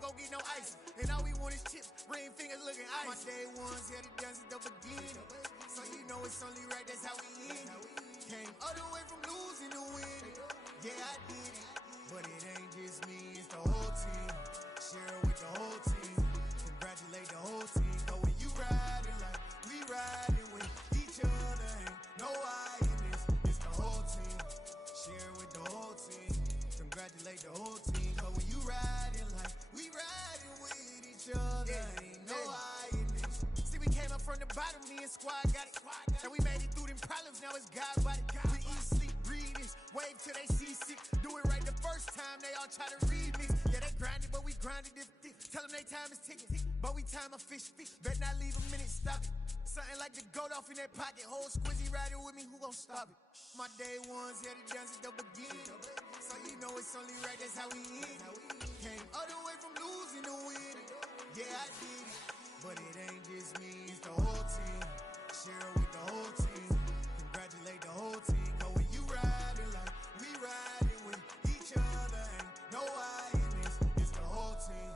gon' get no ice. And all we want is chips, ring fingers looking ice. My day ones here to dance at the beginning. So you know it's only right, that's how we end it. Came all the way from losing to winning. Yeah, I did it. But it ain't just me, it's the whole team. Share it with the whole team. Congratulate the whole team. Know when you riding like we riding with each other. Ain't no I in this, it's the whole team. Share it with the whole team. Congratulate the whole team. Know when you riding like we riding with each other. Ain't no I in this. See, we came up from the bottom, me and squad got it. And we made it through them problems, now it's God body. We eat, sleep, breathe this. Wave till they see sick. Do it right the first time, they all try to read me. Yeah, they grinded, but we grinded this thick. Tell them they time is ticking, but we time a fish. Bet not leave a minute, stop it. Something like the goat off in that pocket. Whole squizzy riding with me, who gon' stop it? My day ones here to dance at the beginning. So you know it's only right, that's how we end it. Came all the way from losing to winning. Yeah, I did it. But it ain't just me, it's the whole team. Share it with the whole team. Congratulate the whole team. Cause when you riding like we riding with each other. Ain't no I in this, it's the whole team.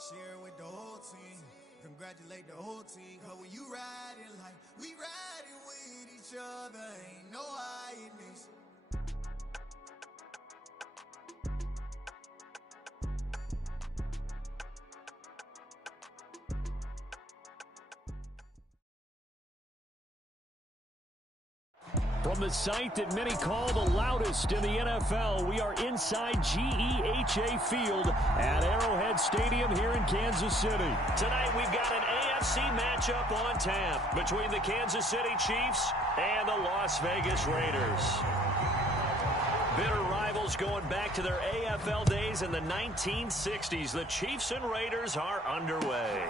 Share it with the whole team. Congratulate the whole team. Cause when you riding like we riding with each other. Ain't no I in this. From the site that many call the loudest in the NFL, we are inside GEHA Field at Arrowhead Stadium here in Kansas City. Tonight we've got an AFC matchup on tap between the Kansas City Chiefs and the Las Vegas Raiders. Bitter rivals going back to their AFL days in the 1960s. The Chiefs and Raiders are underway.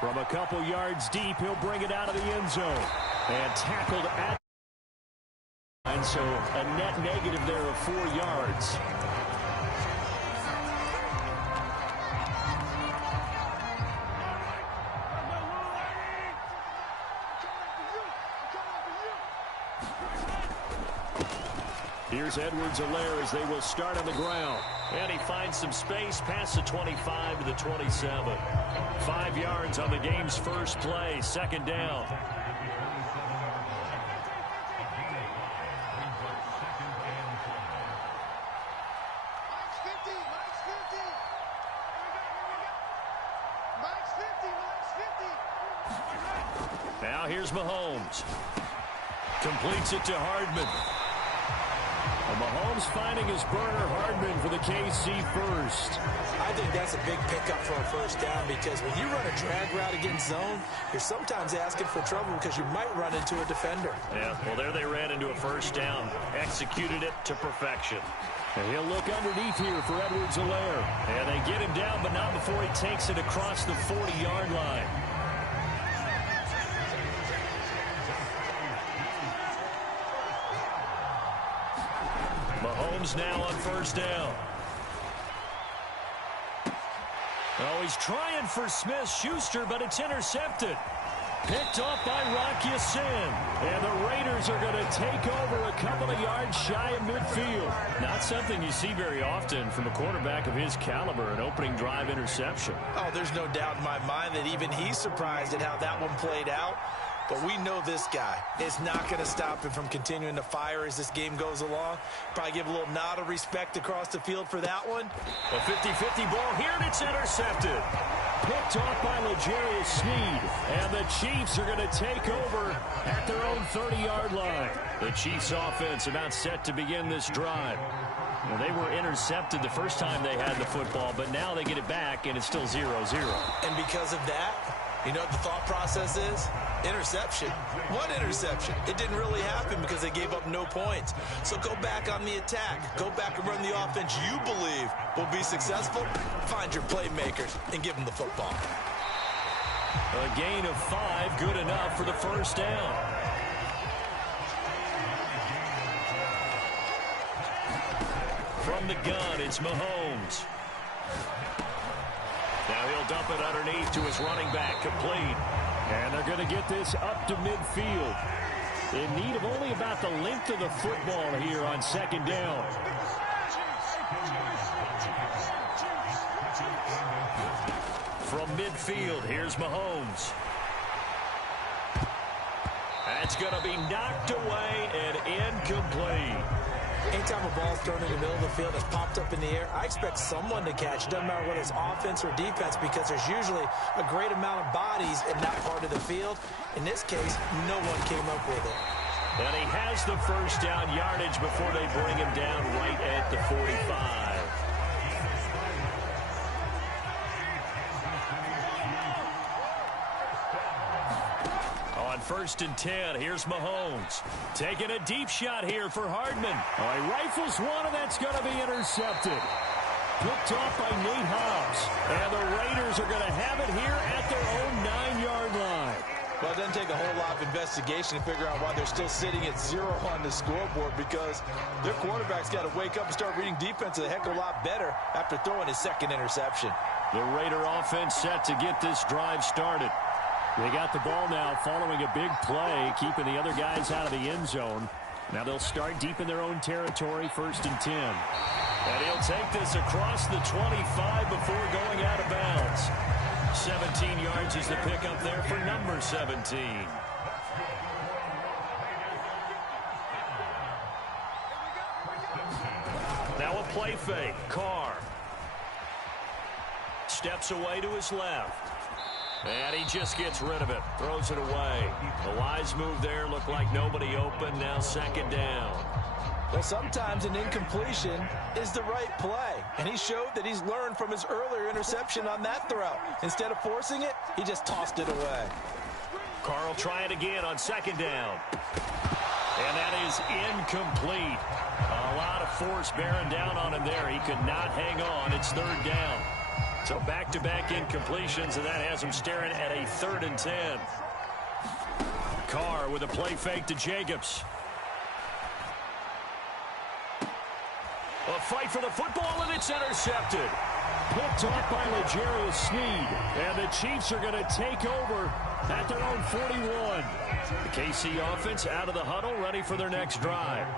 From a couple yards deep, he'll bring it out of the end zone. And tackled at... And so a net negative there of 4 yards. Here's Edwards-Helaire as they will start on the ground. And he finds some space past the 25 to the 27. 5 yards on the game's first play, second down. Now here's Mahomes. Completes it to Hardman. And Mahomes finding his burner Hardman for the KC first. I think that's a big pickup for a first down because when you run a drag route against zone, you're sometimes asking for trouble because you might run into a defender. Yeah, well, there they ran into a first down. Executed it to perfection. And he'll look underneath here for Edwards-Helaire. And they get him down, but not before he takes it across the 40-yard line. Mahomes now on first down. Oh, he's trying for Smith-Schuster, but it's intercepted. Picked off by Rock Ya-Sin. And the Raiders are going to take over a couple of yards shy of midfield. Not something you see very often from a quarterback of his caliber, an opening drive interception. Oh, there's no doubt in my mind that even he's surprised at how that one played out. But we know this guy is not going to stop him from continuing to fire as this game goes along. Probably give a little nod of respect across the field for that one. A 50-50 ball here, and it's intercepted. Picked off by L'Jarius Sneed. And the Chiefs are going to take over at their own 30-yard line. The Chiefs offense about set to begin this drive. Well, they were intercepted the first time they had the football, but now they get it back, and it's still 0-0. And because of that, you know what the thought process is? Interception. What interception? It didn't really happen because they gave up no points. So go back on the attack. Go back and run the offense you believe will be successful. Find your playmakers and give them the football. A gain of 5, good enough for the first down. From the gun, it's Mahomes. Now he'll dump it underneath to his running back, complete. And they're going to get this up to midfield. In need of only about the length of the football here on second down. From midfield, here's Mahomes. That's going to be knocked away and incomplete. Anytime a ball's thrown in the middle of the field, it's popped up in the air, I expect someone to catch. It doesn't matter whether it's offense or defense, because there's usually a great amount of bodies in that part of the field. In this case, no one came up with it. And he has the first down yardage before they bring him down right at the 45. On 1st and 10, here's Mahomes. Taking a deep shot here for Hardman. Oh, he rifles one, and that's going to be intercepted. Picked off by Nate Hobbs. And the Raiders are going to have it here at their own 9-yard line. Well, it doesn't take a whole lot of investigation to figure out why they're still sitting at 0 on the scoreboard, because their quarterback's got to wake up and start reading defense a heck of a lot better after throwing his second interception. The Raider offense set to get this drive started. They got the ball now following a big play, keeping the other guys out of the end zone. Now they'll start deep in their own territory, 1st and 10. And he'll take this across the 25 before going out of bounds. 17 yards is the pickup there for number 17. Now a play fake. Carr steps away to his left. And he just gets rid of it. Throws it away. A wise move there. Looked like nobody open. Now 2nd down. Well, sometimes an incompletion is the right play. And he showed that he's learned from his earlier interception on that throw. Instead of forcing it, he just tossed it away. Carr will try it again on 2nd down. And that is incomplete. A lot of force bearing down on him there. He could not hang on. It's 3rd down. So back-to-back incompletions, and that has him staring at a 3rd and 10. Carr with a play fake to Jacobs. A fight for the football, and it's intercepted. Picked off by L'Jarius Sneed. And the Chiefs are going to take over at their own 41. The KC offense out of the huddle, ready for their next drive.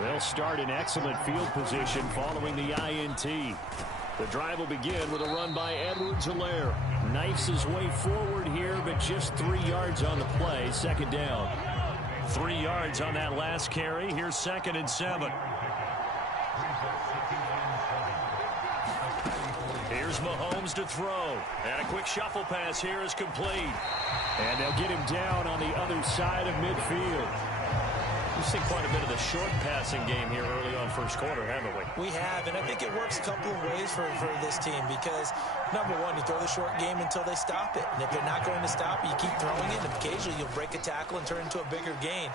They'll start in excellent field position following the INT. The drive will begin with a run by Edwards-Helaire. Knifes his way forward here, but just 3 yards on the play. 2nd down. 3 yards on that last carry. Here's 2nd and 7. Here's Mahomes to throw. And a quick shuffle pass here is complete. And they'll get him down on the other side of midfield. We've seen quite a bit of the short passing game here early on 1st quarter, haven't we? We have, and I think it works a couple of ways for this team, because, number one, you throw the short game until they stop it. And if they're not going to stop it, you keep throwing it, and occasionally you'll break a tackle and turn it into a bigger gain.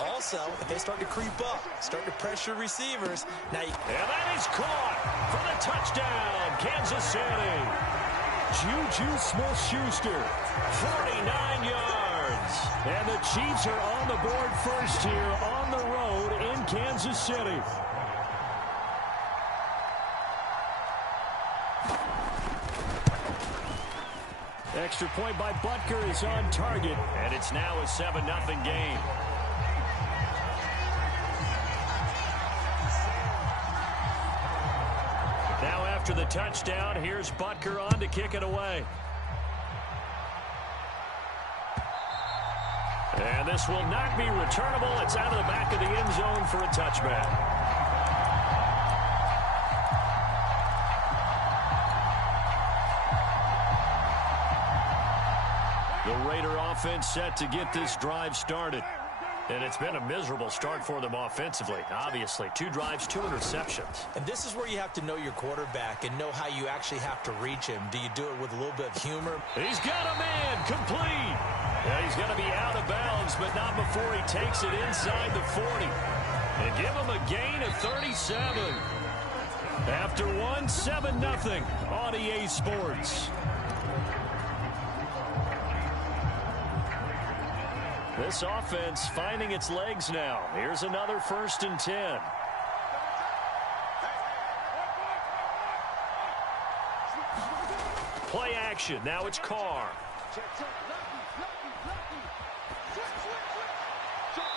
Also, if they start to creep up, start to pressure receivers, now you... And that is caught for the touchdown, Kansas City. Juju Smith-Schuster, 49 yards. And the Chiefs are on the board first here on the road in Kansas City. Extra point by Butker is on target, and it's now a 7-0 game. Now after the touchdown, here's Butker on to kick it away. And this will not be returnable. It's out of the back of the end zone for a touchback. The Raider offense set to get this drive started. And it's been a miserable start for them offensively. Obviously, 2 drives, 2 interceptions. And this is where you have to know your quarterback and know how you actually have to reach him. Do you do it with a little bit of humor? He's got a man, complete. Yeah, he's going to be out of bounds, but not before he takes it inside the 40. And give him a gain of 37. After 7-0 on EA Sports. This offense finding its legs now. Here's another 1st and 10. Play action. Now it's Carr.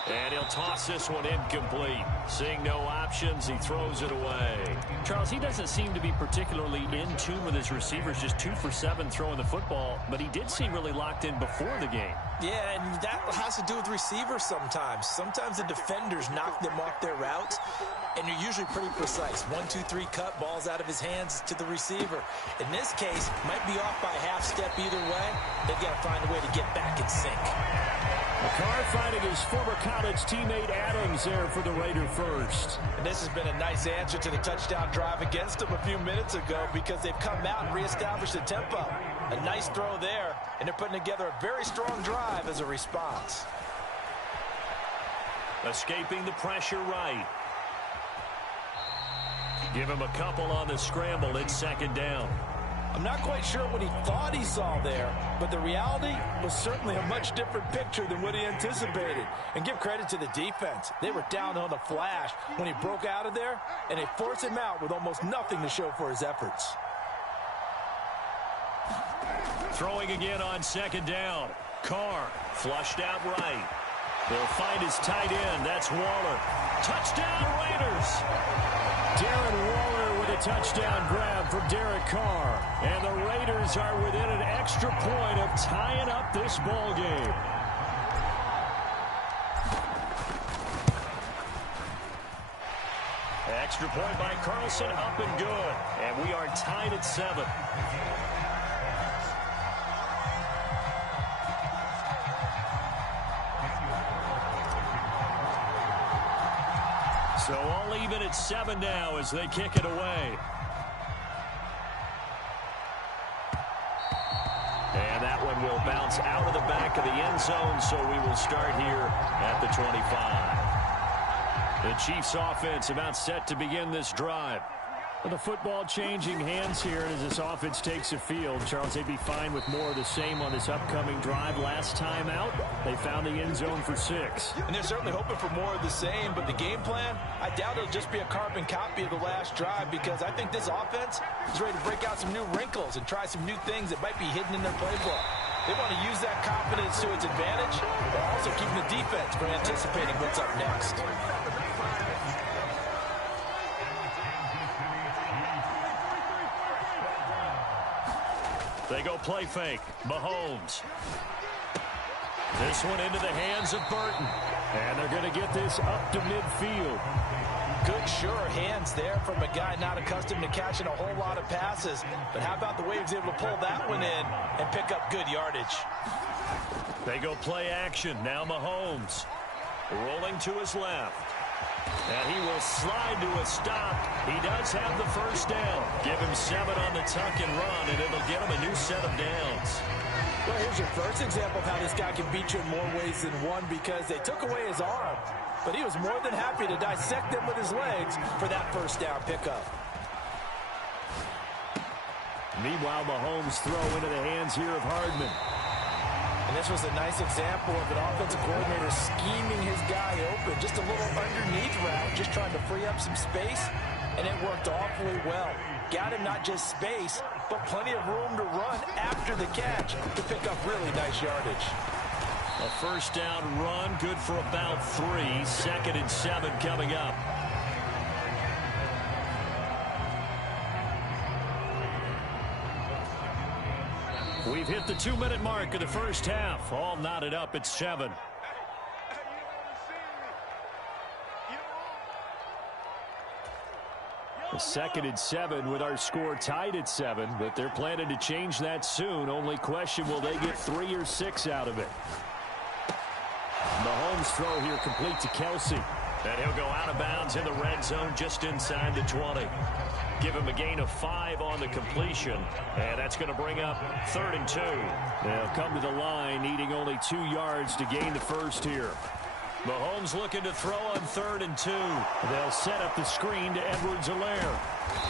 And he'll toss this one incomplete. Seeing no options, he throws it away. Charles, he doesn't seem to be particularly in tune with his receivers, just 2 for 7 throwing the football, but he did seem really locked in before the game. Yeah, and that has to do with receivers sometimes. Sometimes the defenders knock them off their routes, and you're usually pretty precise. 1, 2, 3 cut, balls out of his hands to the receiver. In this case, might be off by a half step either way. They've got to find a way to get back in sync. McCarr finding his former college teammate Adams there for the Raider first. And this has been a nice answer to the touchdown drive against them a few minutes ago because they've come out and reestablished the tempo. A nice throw there, and they're putting together a very strong drive as a response. Escaping the pressure right. Give him a couple on the scramble. It's second down. I'm not quite sure what he thought he saw there, but the reality was certainly a much different picture than what he anticipated. And give credit to the defense. They were down on the flash when he broke out of there, and they forced him out with almost nothing to show for his efforts. Throwing again on second down. Carr flushed out right. They'll find his tight end. That's Waller. Touchdown, Raiders! Darren Waller with a touchdown grab for Derek Carr. And the Raiders are within an extra point of tying up this ball game. Extra point by Carlson, up and good. And we are tied at 7. So all even at 7 now as they kick it away. And that one will bounce out of the back of the end zone, so we will start here at the 25. The Chiefs offense about set to begin this drive. With the football changing hands here as this offense takes the field, Charles, they'd be fine with more of the same on this upcoming drive. Last time out, they found the end zone for 6. And they're certainly hoping for more of the same, but the game plan, I doubt it'll just be a carbon copy of the last drive because I think this offense is ready to break out some new wrinkles and try some new things that might be hidden in their playbook. They want to use that confidence to its advantage, while also keeping the defense from anticipating what's up next. They go play fake. Mahomes. This one into the hands of Burton. And they're going to get this up to midfield. Good, sure hands there from a guy not accustomed to catching a whole lot of passes. But how about the way he was able to pull that one in and pick up good yardage? They go play action. Now Mahomes. Rolling to his left. And he will slide to a stop. He does have the first down. Give him 7 on the tuck and run, and it'll get him a new set of downs. Well, here's your first example of how this guy can beat you in more ways than one because they took away his arm. But he was more than happy to dissect them with his legs for that first down pickup. Meanwhile, Mahomes throw into the hands here of Hardman. And this was a nice example of an offensive coordinator scheming his guy open. Just a little underneath route, just trying to free up some space, and it worked awfully well. Got him not just space, but plenty of room to run after the catch to pick up really nice yardage. A first down run, good for about 3. 2nd and 7 coming up. We've hit the 2-minute mark of the first half. All knotted up at 7. The 2nd and 7 with our score tied at 7, but they're planning to change that soon. Only question, will they get 3 or 6 out of it? Mahomes throw here complete to Kelsey. And he'll go out of bounds in the red zone just inside the 20. Give him a gain of 5 on the completion. And that's going to bring up 3rd and 2. They'll come to the line needing only 2 yards to gain the first here. Mahomes looking to throw on 3rd and 2. They'll set up the screen to Edwards-Helaire.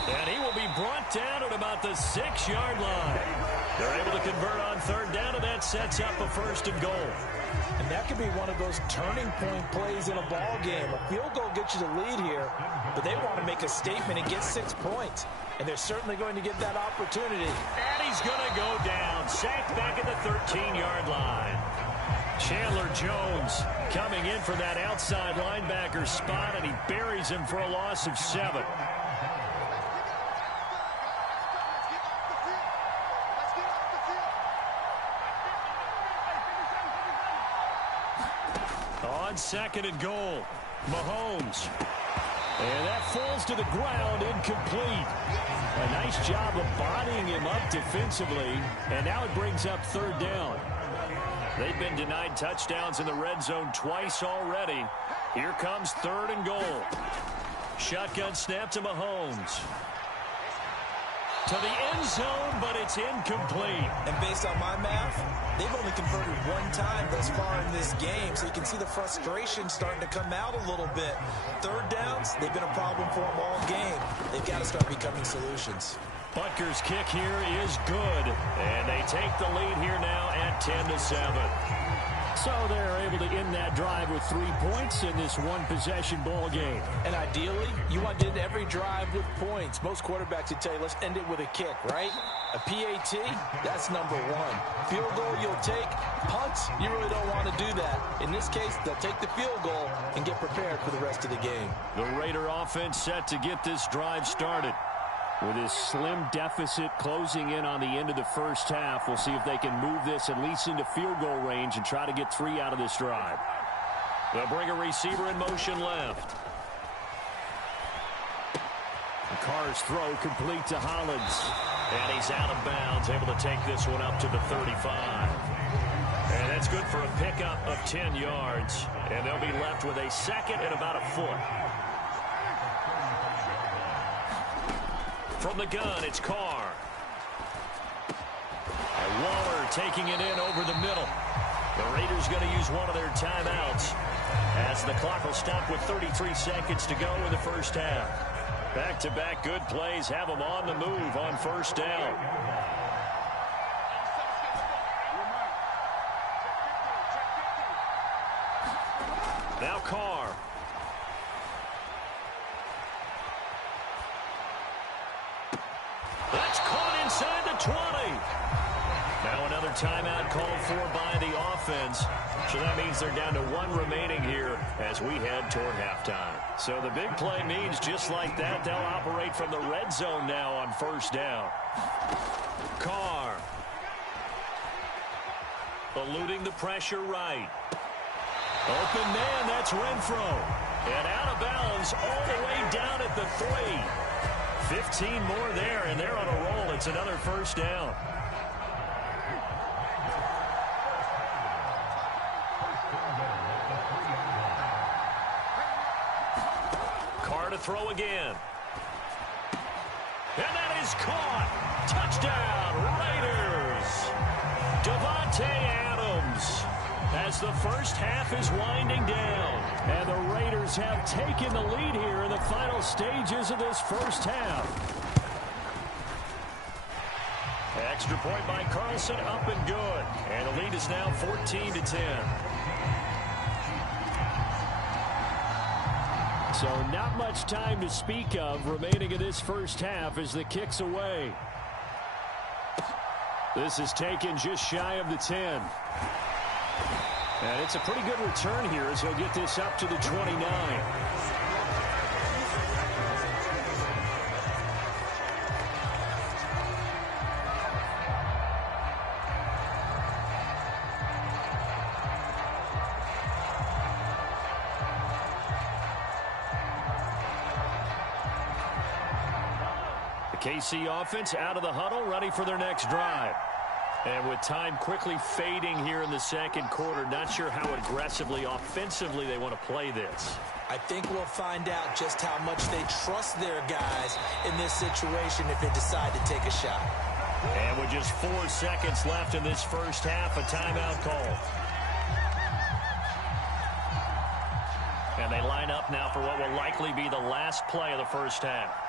And he will be brought down at about the 6-yard line. They're able to convert on 3rd down, and that sets up a 1st and goal. And that could be one of those turning point plays in a ball game. A field goal gets you the lead here, but they want to make a statement and get 6 points. And they're certainly going to get that opportunity. And he's going to go down. Sacked back at the 13-yard line. Chandler Jones coming in for that outside linebacker spot, and he buries him for a loss of 7. On 2nd and goal, Mahomes. And that falls to the ground, incomplete. A nice job of bodying him up defensively, and now it brings up 3rd down. They've been denied touchdowns in the red zone twice already. Here comes 3rd and goal. Shotgun snap to Mahomes. To the end zone, but it's incomplete. And based on my math, they've only converted 1 time thus far in this game, so you can see the frustration starting to come out a little bit. 3rd downs, they've been a problem for them all game. They've got to start becoming solutions. Butker's kick here is good, and they take the lead here now at 10-7. So they're able to end that drive with 3 points in this one-possession ball game. And ideally, you want to end every drive with points. Most quarterbacks would tell you, let's end it with a kick, right? A PAT, that's number 1. Field goal you'll take. Punts, you really don't want to do that. In this case, they'll take the field goal and get prepared for the rest of the game. The Raider offense set to get this drive started. With his slim deficit closing in on the end of the first half, we'll see if they can move this at least into field goal range and try to get 3 out of this drive. They'll bring a receiver in motion left. Carr's throw complete to Hollins. And he's out of bounds, able to take this one up to the 35. And that's good for a pickup of 10 yards. And they'll be left with a 2nd and about a foot. From the gun, it's Carr. And Waller taking it in over the middle. The Raiders going to use one of their timeouts as the clock will stop with 33 seconds to go in the first half. Back-to-back good plays have them on the move on 1st down. Now Carr. That's caught inside the 20. Now another timeout called for by the offense. So that means they're down to 1 remaining here as we head toward halftime. So the big play means just like that, they'll operate from the red zone now on 1st down. Carr. Eluding the pressure right. Open man, that's Renfro. And out of bounds all the way down at the 3. 15 more there, and they're on a roll. It's another 1st down. Carr to throw again. And that is caught. Touchdown, Raiders. Devontae Adams. As the first half is winding down. And the Raiders have taken the lead here in the final stages of this first half. Extra point by Carlson, up and good. And the lead is now 14-10. So not much time to speak of remaining in this first half as the kick's away. This is taken just shy of the 10. And it's a pretty good return here as he'll get this up to the 29. The KC offense out of the huddle, ready for their next drive. And with time quickly fading here in the second quarter, not sure how aggressively, offensively they want to play this. I think we'll find out just how much they trust their guys in this situation if they decide to take a shot. And with just 4 seconds left in this first half, a timeout call. And they line up now for what will likely be the last play of the first half.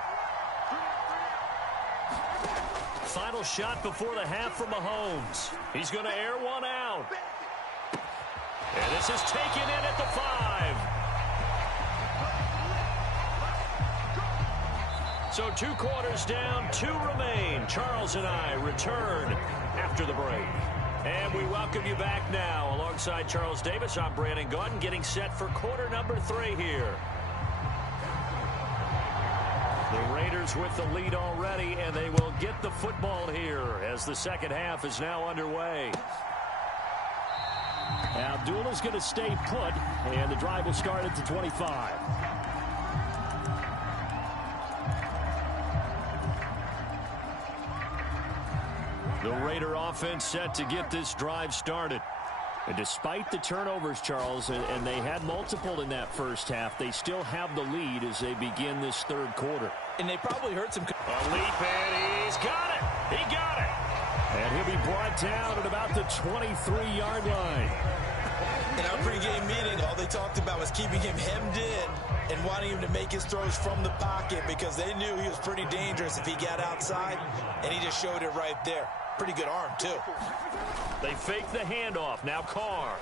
Final shot before the half from Mahomes. He's going to air one out. And this is taken in at the 5. So 2 quarters down, 2 remain. Charles and I return after the break. And we welcome you back now. Alongside Charles Davis, I'm Brandon Gaudin, getting set for quarter number 3 here. The Raiders with the lead already, and they will get the football here as the second half is now underway. Abdullah's going to stay put, and the drive will start at the 25. The Raider offense set to get this drive started. And despite the turnovers, Charles, and they had multiple in that first half, they still have the lead as they begin this third quarter. And they probably heard some... A leap, and he's got it. He got it. And he'll be brought down at about the 23-yard line. In our pregame meeting, all they talked about was keeping him hemmed in and wanting him to make his throws from the pocket because they knew he was pretty dangerous if he got outside, and he just showed it right there. Pretty good arm, too. They fake the handoff. Now Carr.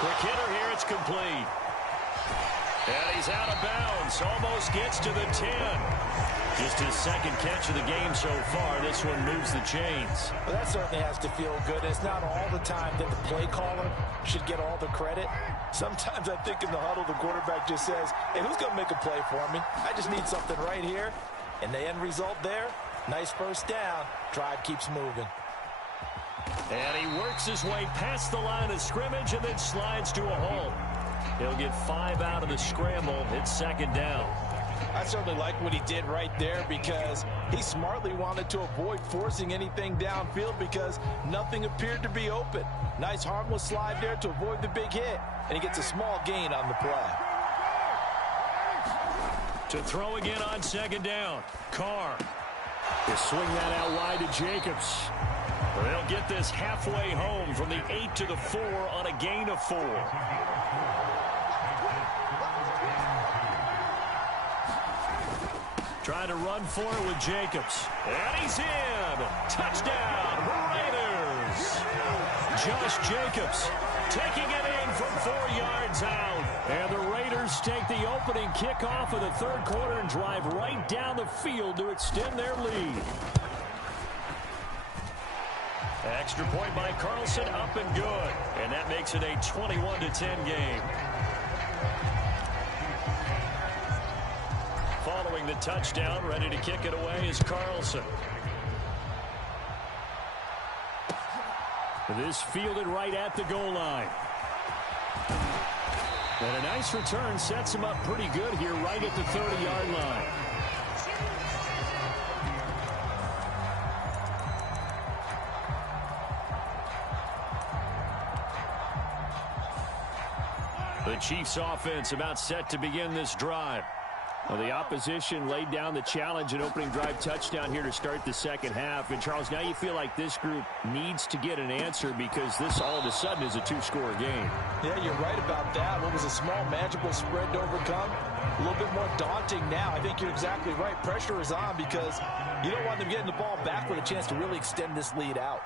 Quick hitter here. It's complete. And he's out of bounds. Almost gets to the 10. Just his second catch of the game so far. This one moves the chains. Well, that certainly has to feel good. It's not all the time that the play caller should get all the credit. Sometimes I think in the huddle, the quarterback just says, hey, who's going to make a play for me? I just need something right here. And the end result there, nice first down. Drive keeps moving. And he works his way past the line of scrimmage and then slides to a halt. He'll get 5 out of the scramble. It's second down. I certainly like what he did right there because he smartly wanted to avoid forcing anything downfield because nothing appeared to be open. Nice harmless slide there to avoid the big hit, and he gets a small gain on the play. To throw again on second down. Carr. He'll swing that out wide to Jacobs. They'll get this halfway home from the 8 to the 4 on a gain of 4. Trying to run for it with Jacobs. And he's in. Touchdown, Raiders. Josh Jacobs taking it in from 4 yards out. And the Raiders take the opening kickoff of the third quarter and drive right down the field to extend their lead. Extra point by Carlson, up and good. And that makes it a 21-10 game. Following the touchdown, ready to kick it away is Carlson. This fielded right at the goal line. And a nice return sets him up pretty good here right at the 30-yard line. The Chiefs offense about set to begin this drive. Well, the opposition laid down the challenge and opening drive touchdown here to start the second half. And, Charles, now you feel like this group needs to get an answer because this all of a sudden is a 2-score game. Yeah, you're right about that. What was a small, manageable spread to overcome? A little bit more daunting now. I think you're exactly right. Pressure is on because you don't want them getting the ball back with a chance to really extend this lead out.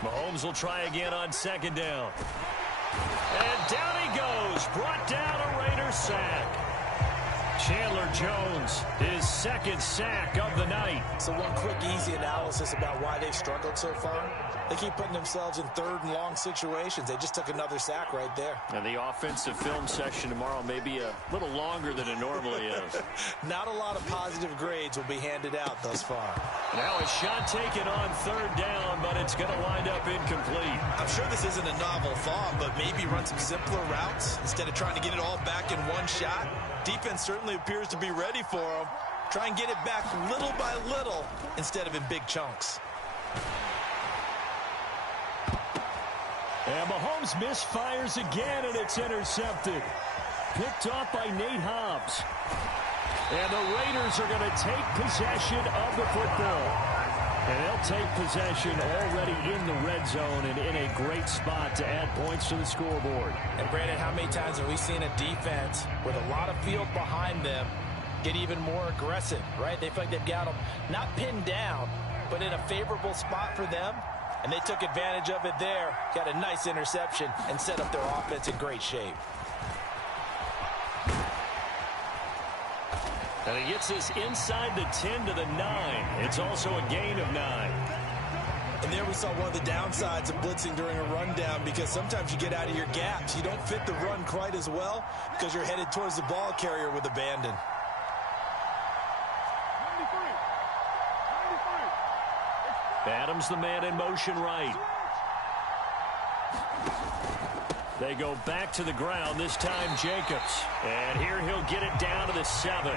Mahomes will try again on second down. And down he goes. Brought down a Raiders sack. Chandler Jones, his second sack of the night. So one quick, easy analysis about why they've struggled so far. They keep putting themselves in third and long situations. They just took another sack right there. And the offensive film session tomorrow may be a little longer than it normally is. Not a lot of positive grades will be handed out thus far. Now a shot taken on third down, but it's going to wind up incomplete. I'm sure this isn't a novel thought, but maybe run some simpler routes instead of trying to get it all back in one shot. Defense certainly appears to be ready for them. Try and get it back little by little instead of in big chunks. And Mahomes misfires again, and it's intercepted. Picked off by Nate Hobbs. And the Raiders are going to take possession of the football. And they'll take possession already in the red zone and in a great spot to add points to the scoreboard. And Brandon, how many times have we seen a defense with a lot of field behind them get even more aggressive, right? They feel like they've got them not pinned down, but in a favorable spot for them. And they took advantage of it there, got a nice interception, and set up their offense in great shape. And he gets this inside the 10 to the 9. It's also a gain of 9. And there we saw one of the downsides of blitzing during a rundown, because sometimes you get out of your gaps. You don't fit the run quite as well because you're headed towards the ball carrier with abandon. Adams, the man in motion right. They go back to the ground, this time Jacobs. And here he'll get it down to the 7.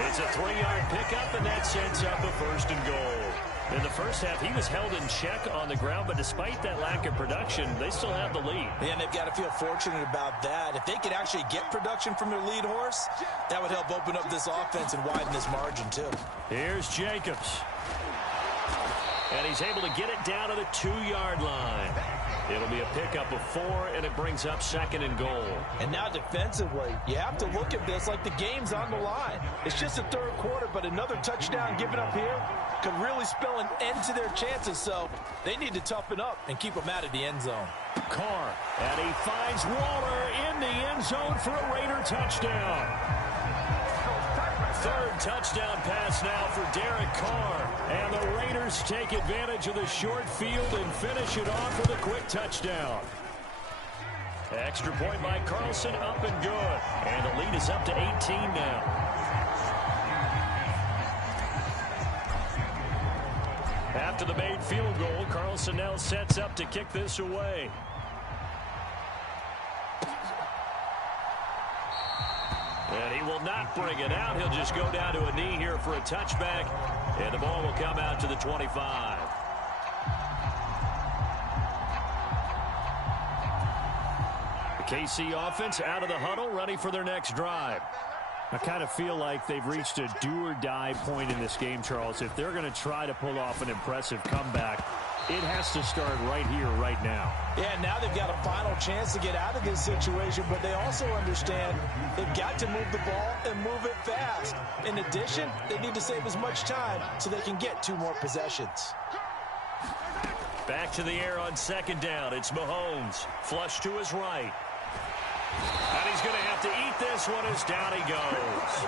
It's a 3-yard pickup, and that sets up a 1st and goal. In the first half, he was held in check on the ground, but despite that lack of production, they still have the lead. Yeah, and they've got to feel fortunate about that. If they could actually get production from their lead horse, that would help open up this offense and widen this margin, too. Here's Jacobs. And he's able to get it down to the 2-yard line. It'll be a pickup of 4, and it brings up 2nd and goal. And now defensively, you have to look at this like the game's on the line. It's just the 3rd quarter, but another touchdown given up here could really spell an end to their chances. So they need to toughen up and keep them out of the end zone. Carr, and he finds Waller in the end zone for a Raider touchdown. 3rd touchdown pass now for Derek Carr. And the Raiders take advantage of the short field and finish it off with a quick touchdown. Extra point by Carlson, up and good. And the lead is up to 18 now. After the made field goal, Carlson now sets up to kick this away. And he will not bring it out. He'll just go down to a knee here for a touchback. And the ball will come out to the 25. The KC offense out of the huddle, ready for their next drive. I kind of feel like they've reached a do-or-die point in this game, Charles. If they're going to try to pull off an impressive comeback, it has to start right here, right now. Yeah, now they've got a final chance to get out of this situation, but they also understand they've got to move the ball and move it fast. In addition, they need to save as much time so they can get 2 more possessions. Back to the air on 2nd down. It's Mahomes. Flush to his right. And he's going to have to eat this one as down he goes.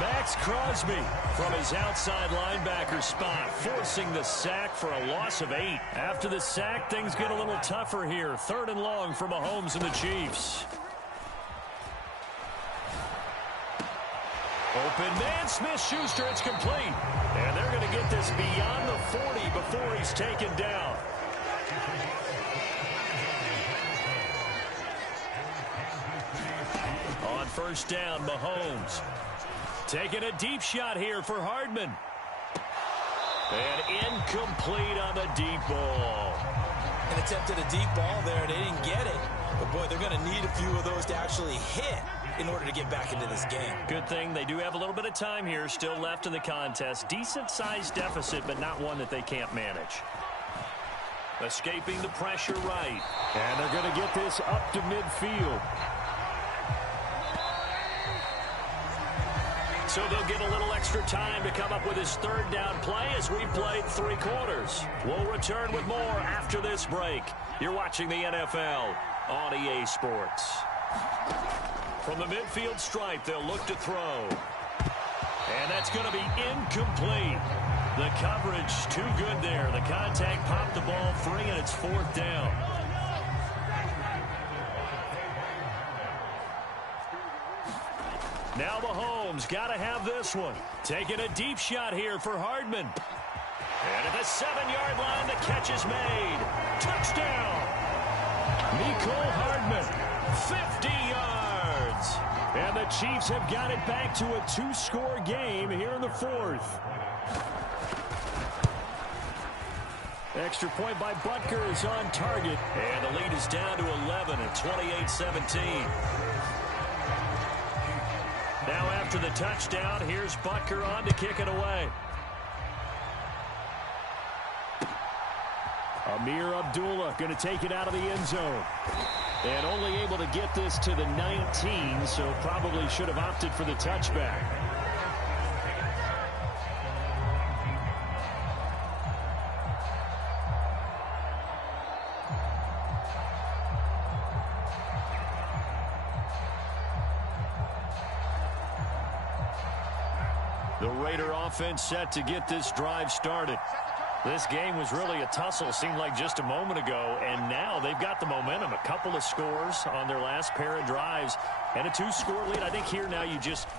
Max Crosby from his outside linebacker spot, forcing the sack for a loss of 8. After the sack, things get a little tougher here. 3rd and long for Mahomes and the Chiefs. Open man, Smith-Schuster, it's complete. And they're going to get this beyond the 40 before he's taken down. On 1st down, Mahomes. Taking a deep shot here for Hardman. And incomplete on the deep ball. An attempt at a deep ball there. They didn't get it. But, boy, they're going to need a few of those to actually hit in order to get back into this game. Good thing they do have a little bit of time here still left in the contest. Decent-sized deficit, but not one that they can't manage. Escaping the pressure right. And they're going to get this up to midfield. So they'll get a little extra time to come up with his 3rd down play as we played 3 quarters. We'll return with more after this break. You're watching the NFL on EA Sports. From the midfield stripe, they'll look to throw. And that's going to be incomplete. The coverage too good there. The contact popped the ball free, and it's 4th down. Now Mahomes got to have this one. Taking a deep shot here for Hardman. And at the 7-yard line, the catch is made. Touchdown! Mecole Hardman, 50 yards. And the Chiefs have got it back to a 2-score game here in the 4th. Extra point by Butker is on target. And the lead is down to 11 at 28-17. Now after the touchdown, here's Butker on to kick it away. Amir Abdullah going to take it out of the end zone. And only able to get this to the 19, so probably should have opted for the touchback. The Raider offense set to get this drive started. This game was really a tussle, seemed like just a moment ago, and now they've got the momentum. A couple of scores on their last pair of drives and a 2-score lead. I think here now you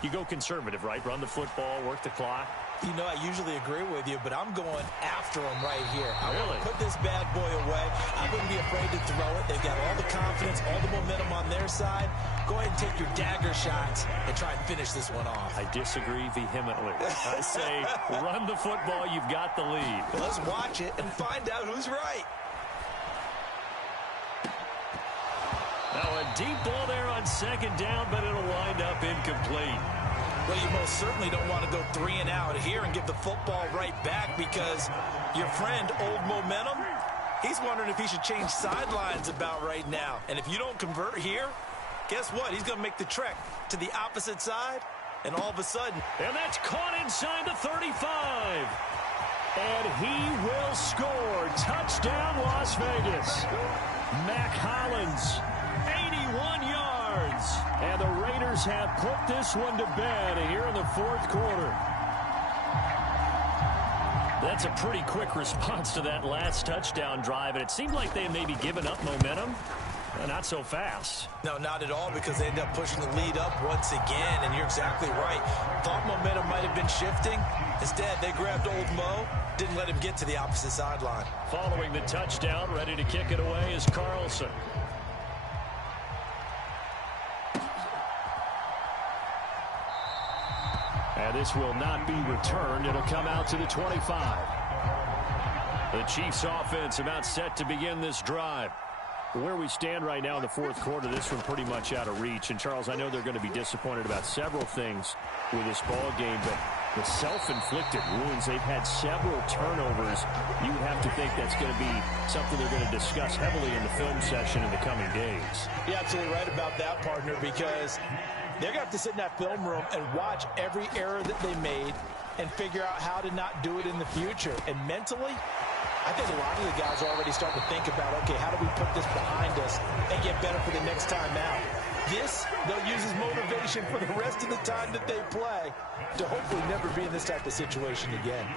go conservative, right? Run the football, work the clock. You know, I usually agree with you, but I'm going after him right here. I Really? want to put this bad boy away. I wouldn't be afraid to throw it. They've got all the confidence, all the momentum on their side. Go ahead and take your dagger shots and try and finish this one off. I disagree vehemently. I say run the football. You've got the lead. Well, let's watch it and find out who's right. Now a deep ball there on second down, but it'll wind up incomplete. Well, you most certainly don't want to go 3 and out here and give the football right back because your friend, Old Momentum, he's wondering if he should change sidelines about right now. And if you don't convert here, guess what? He's going to make the trek to the opposite side, and all of a sudden. And that's caught inside the 35. And he will score. Touchdown, Las Vegas. Mac Hollins, 81 yards. And the Raiders have put this one to bed here in the fourth quarter. That's a pretty quick response to that last touchdown drive, and it seemed like they had maybe given up momentum. Not so fast. No, not at all, because they end up pushing the lead up once again, and you're exactly right. Thought momentum might have been shifting. Instead, they grabbed Old Mo, didn't let him get to the opposite sideline. Following the touchdown, ready to kick it away is Carlson. And this will not be returned. It'll come out to the 25. The Chiefs offense about set to begin this drive. Where we stand right now in the fourth quarter, this one pretty much out of reach. And, Charles, I know they're going to be disappointed about several things with this ball game, but the self-inflicted wounds, they've had several turnovers. You would have to think that's going to be something they're going to discuss heavily in the film session in the coming days. You're absolutely right about that, partner, because they're going to have to sit in that film room and watch every error that they made and figure out how to not do it in the future. And mentally, I think a lot of the guys are already starting to think about, okay, how do we put this behind us and get better for the next time out? This, they'll use as motivation for the rest of the time that they play to hopefully never be in this type of situation again.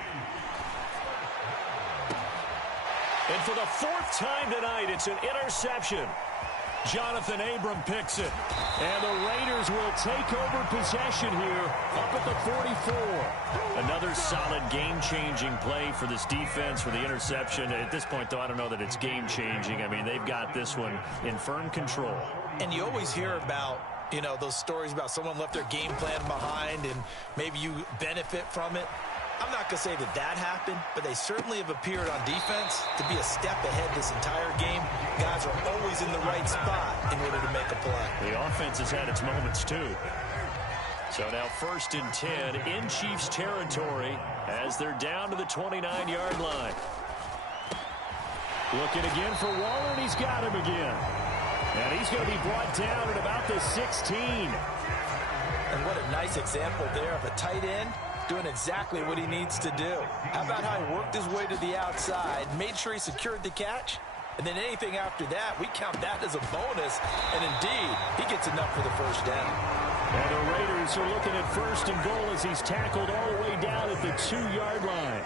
And for the fourth time tonight, it's an interception. Jonathan Abram picks it. And the Raiders will take over possession here up at the 44. Another solid game-changing play for this defense for the interception. At this point, though, I don't know that it's game-changing. I mean, they've got this one in firm control. And you always hear about, you know, those stories about someone left their game plan behind and maybe you benefit from it. I'm not going to say that that happened, but they certainly have appeared on defense to be a step ahead this entire game. Guys are always in the right spot in order to make a play. The offense has had its moments, too. So now 1st and 10 in Chiefs territory as they're down to the 29-yard line. Looking again for Waller, and he's got him again. And he's going to be brought down at about the 16. And what a nice example there of a tight end doing exactly what he needs to do. How about how he worked his way to the outside, made sure he secured the catch, and then anything after that, we count that as a bonus, and indeed, he gets enough for the first down. And the Raiders are looking at 1st and goal as he's tackled all the way down at the 2-yard line.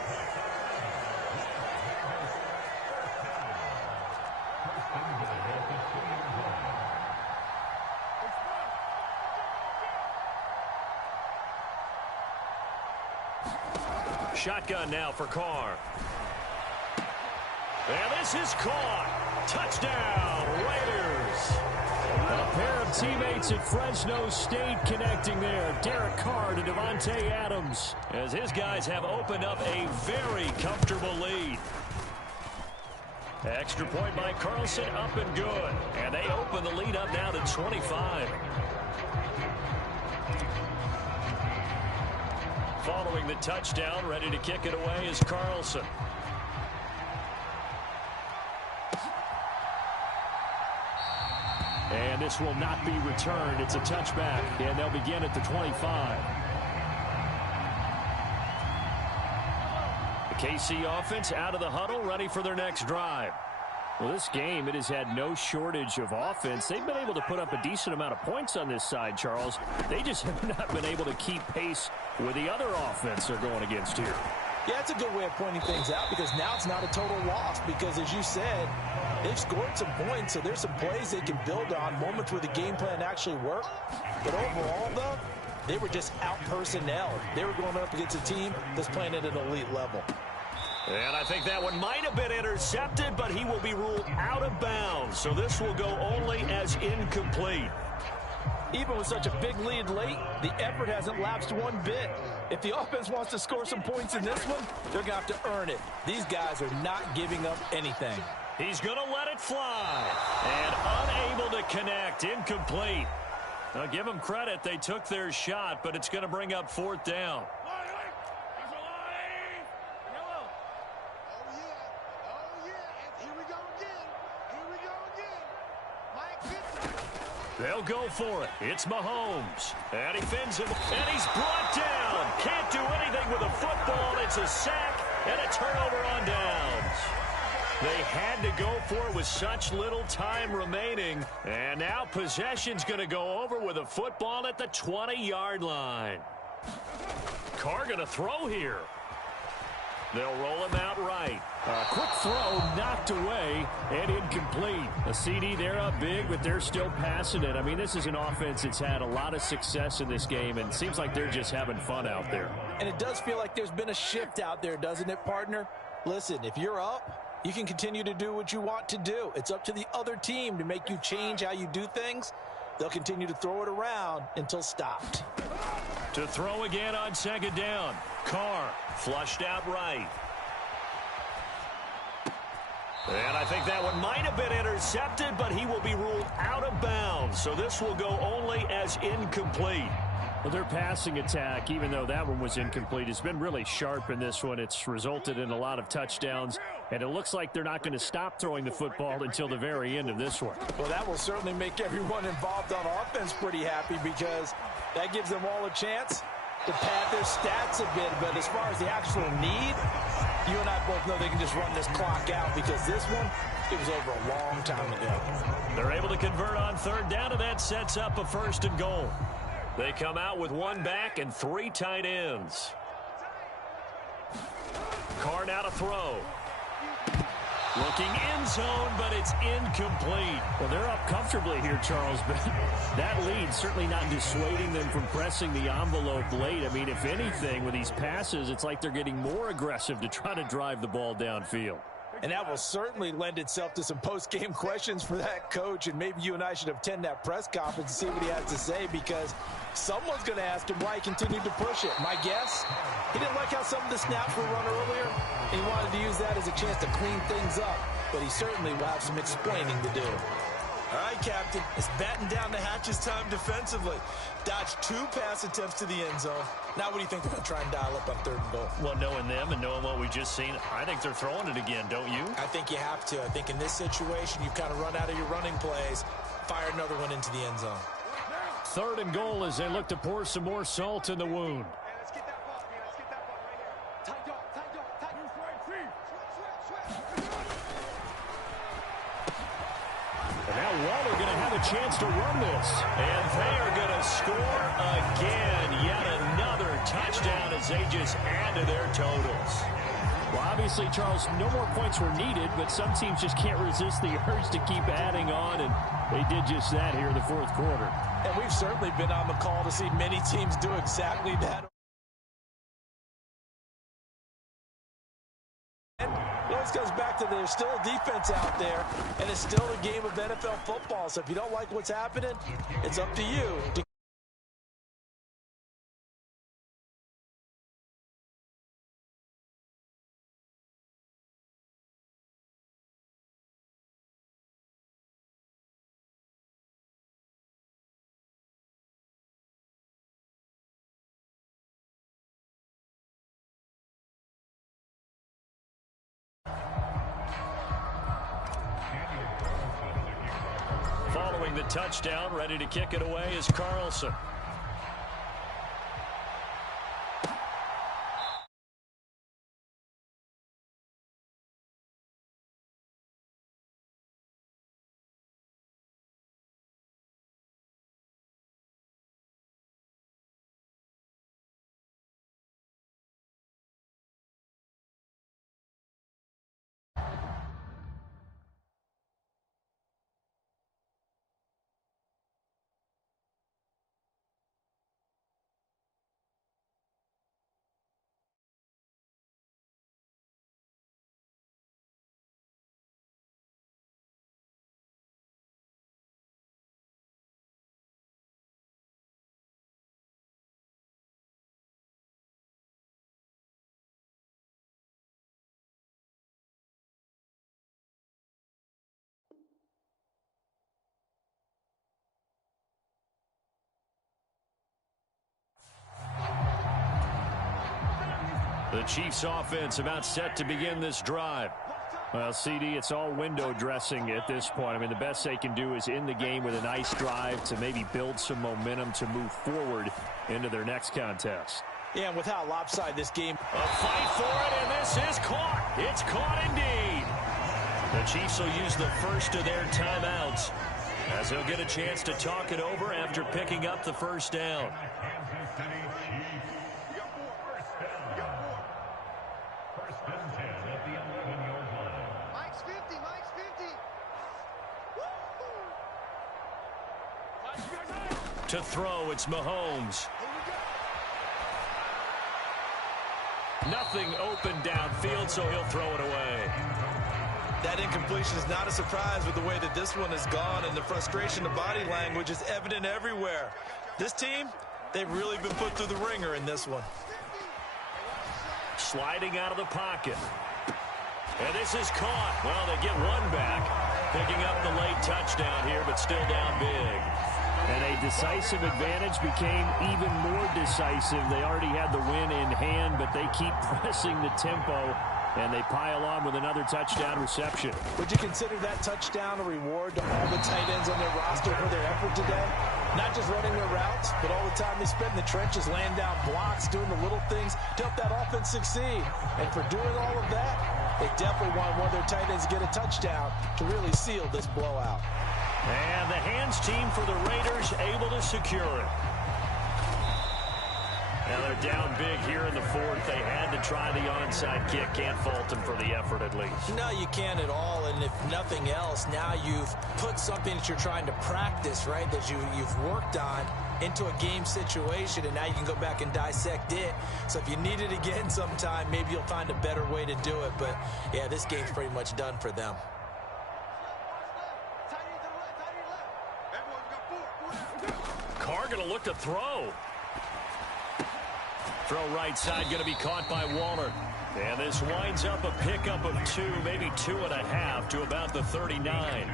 Shotgun now for Carr. And this is caught. Touchdown, Raiders. A pair of teammates at Fresno State connecting there. Derek Carr to Devontae Adams as his guys have opened up a very comfortable lead. Extra point by Carlson, up and good. And they open the lead up now to 25. Following the touchdown, ready to kick it away is Carlson. And this will not be returned. It's a touchback, and they'll begin at the 25. The KC offense out of the huddle, ready for their next drive. Well, this game, it has had no shortage of offense. They've been able to put up a decent amount of points on this side, Charles. They just have not been able to keep pace with the other offense they're going against here. Yeah, it's a good way of pointing things out because now it's not a total loss because, as you said, they've scored some points, so there's some plays they can build on, moments where the game plan actually worked. But overall, though, they were just out-personnel. They were going up against a team that's playing at an elite level. And I think that one might have been intercepted, but he will be ruled out of bounds. So this will go only as incomplete. Even with such a big lead late, the effort hasn't lapsed one bit. If the offense wants to score some points in this one, they're going to have to earn it. These guys are not giving up anything. He's going to let it fly. And unable to connect. Incomplete. Now, give them credit. They took their shot, but it's going to bring up fourth down. They'll go for it. It's Mahomes. And he fins him. And he's brought down. Can't do anything with a football. It's a sack and a turnover on downs. They had to go for it with such little time remaining. And now possession's going to go over with a football at the 20-yard line. Carr going to throw here. They'll roll him out right. A quick throw knocked away and incomplete. A CD, they're up big, but they're still passing it. I mean, this is an offense that's had a lot of success in this game, and it seems like they're just having fun out there. And it does feel like there's been a shift out there, doesn't it, partner? Listen, if you're up, you can continue to do what you want to do. It's up to the other team to make you change how you do things. They'll continue to throw it around until stopped. To throw again on second down. Carr flushed out right. And I think that one might have been intercepted, but he will be ruled out of bounds. So this will go only as incomplete. Well, their passing attack, even though that one was incomplete, has been really sharp in this one. It's resulted in a lot of touchdowns, and it looks like they're not going to stop throwing the football until the very end of this one. Well, that will certainly make everyone involved on offense pretty happy because that gives them all a chance to pad their stats a bit. But as far as the actual need, you and I both know they can just run this clock out because this one, it was over a long time ago. They're able to convert on third down, and that sets up a first and goal. They come out with one back and three tight ends. Carr now to throw. Looking end zone, but it's incomplete. Well, they're up comfortably here, Charles, but that lead certainly not dissuading them from pressing the envelope late. I mean, if anything, with these passes, it's like they're getting more aggressive to try to drive the ball downfield. And that will certainly lend itself to some post-game questions for that coach, and maybe you and I should attend that press conference and see what he has to say because someone's going to ask him why he continued to push it. My guess, he didn't like how some of the snaps were run earlier, and he wanted to use that as a chance to clean things up, but he certainly will have some explaining to do. All right, Captain, it's batten down the hatches time defensively. Dodged 2 pass attempts to the end zone. Now what do you think they're going to try and dial up on third and goal? Well, knowing them and knowing what we just seen, I think they're throwing it again, don't you? I think you have to. I think in this situation, you've kind of run out of your running plays. Fire another one into the end zone. Third and goal as they look to pour some more salt in the wound. And now Waller going to have a chance to run this. And they are going to score again. Yet another touchdown as they just add to their totals. Well, obviously, Charles, no more points were needed, but some teams just can't resist the urge to keep adding on, and they did just that here in the fourth quarter. And we've certainly been on the call to see many teams do exactly that. This goes back to there's still a defense out there, and it's still a game of NFL football. So if you don't like what's happening, it's up to you to Following the touchdown, ready to kick it away is Carlson. The Chiefs offense about set to begin this drive. Well, CD, it's all window dressing at this point. I mean, the best they can do is end the game with a nice drive to maybe build some momentum to move forward into their next contest. Yeah, and with how lopsided this game. A fight for it, and this is caught. It's caught indeed. The Chiefs will use the first of their timeouts as they'll get a chance to talk it over after picking up the first down. To throw, it's Mahomes. Nothing open downfield, so he'll throw it away. That incompletion is not a surprise with the way that this one has gone, and the frustration of body language is evident everywhere. This team, they've really been put through the ringer in this one. Sliding out of the pocket. And this is caught. Well, they get one back. Picking up the late touchdown here, but still down big. And a decisive advantage became even more decisive. They already had the win in hand, but they keep pressing the tempo, and they pile on with another touchdown reception. Would you consider that touchdown a reward to all the tight ends on their roster for their effort today? Not just running their routes, but all the time they spent in the trenches, laying down blocks, doing the little things to help that offense succeed. And for doing all of that, they definitely want one of their tight ends to get a touchdown to really seal this blowout. And the hands team for the Raiders able to secure it. Now they're down big here in the fourth. They had to try the onside kick. Can't fault them for the effort at least. No, you can't at all. And if nothing else, now you've put something that you're trying to practice, right, that you've worked on into a game situation, and now you can go back and dissect it. So if you need it again sometime, maybe you'll find a better way to do it. But, yeah, this game's pretty much done for them. Carr going to look to throw. Throw right side going to be caught by Waller. And this winds up a pickup of 2, maybe 2.5 to about the 39.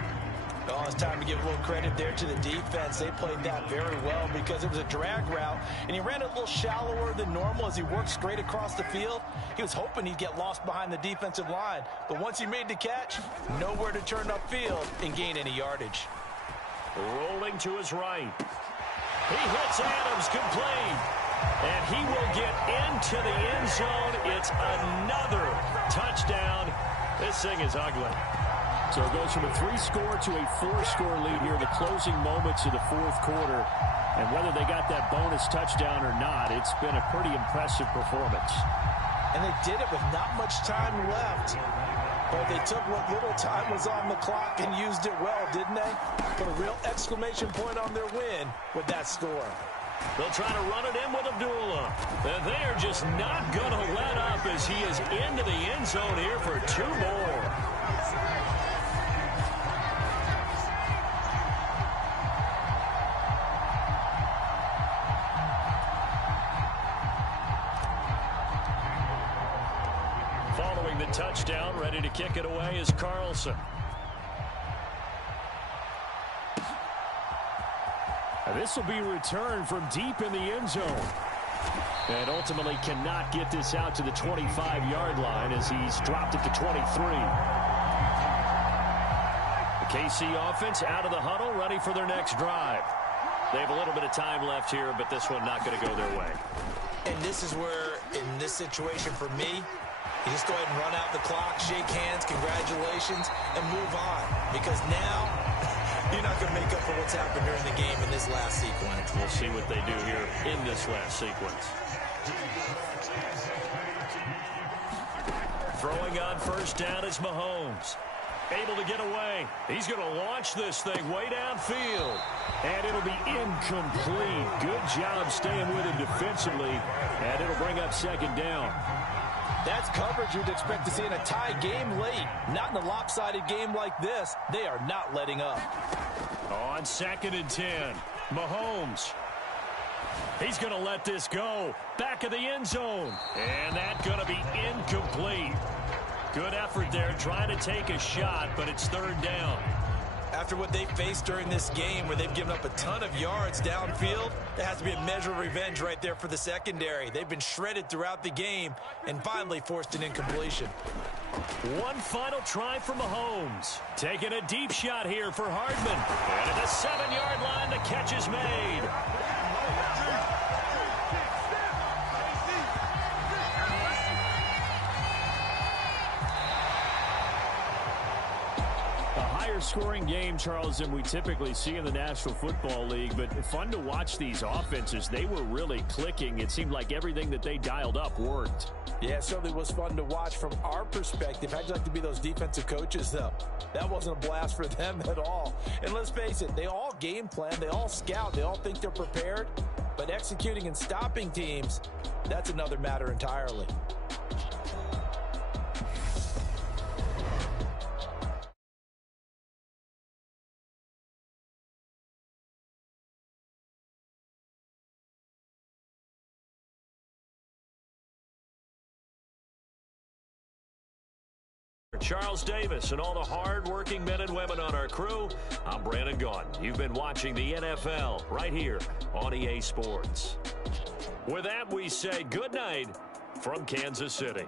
Oh, it's time to give a little credit there to the defense. They played that very well because it was a drag route, and he ran a little shallower than normal as he worked straight across the field. He was hoping he'd get lost behind the defensive line, but once he made the catch, nowhere to turn upfield and gain any yardage. Rolling to his right. He hits Adams complete, and he will get into the end zone. It's another touchdown. This thing is ugly. So it goes from a 3-score to a 4-score lead here in the closing moments of the fourth quarter. And whether they got that bonus touchdown or not, it's been a pretty impressive performance. And they did it with not much time left. But they took what little time was on the clock and used it well, didn't they? Put a real exclamation point on their win with that score. They'll try to run it in with Abdullah. And they are just not going to let up as he is into the end zone here for 2 more. Following the touchdown, ready to kick it away is Carlson. This will be returned from deep in the end zone. And ultimately cannot get this out to the 25-yard line as he's dropped it to 23. The KC offense out of the huddle, ready for their next drive. They have a little bit of time left here, but this one not going to go their way. And this is where, in this situation for me, you just go ahead and run out the clock, shake hands, congratulations, and move on. Because now, you're not going to make up for what's happened during the game in this last sequence. We'll see what they do here in this last sequence. Throwing on first down is Mahomes. Able to get away. He's going to launch this thing way downfield. And it'll be incomplete. Good job staying with him defensively. And it'll bring up second down. That's coverage you'd expect to see in a tie game late. Not in a lopsided game like this. They are not letting up. On 2nd and 10, Mahomes. He's going to let this go. Back of the end zone. And that's going to be incomplete. Good effort there trying to take a shot, but it's 3rd down. After what they faced during this game where they've given up a ton of yards downfield, there has to be a measure of revenge right there for the secondary. They've been shredded throughout the game and finally forced an incompletion. One final try for Mahomes. Taking a deep shot here for Hardman. And at the 7-yard line, the catch is made. Scoring game, Charles, than we typically see in the National Football League, but fun to watch these offenses. They were really clicking. It seemed like everything that they dialed up worked. Yeah, it certainly was fun to watch from our perspective. How'd you like to be those defensive coaches, though? That wasn't a blast for them at all. And let's face it, they all game plan, they all scout, they all think they're prepared, but executing and stopping teams, that's another matter entirely. Charles Davis and all the hard-working men and women on our crew, I'm Brandon Gaudin. You've been watching the NFL right here on EA Sports. With that, we say good night from Kansas City.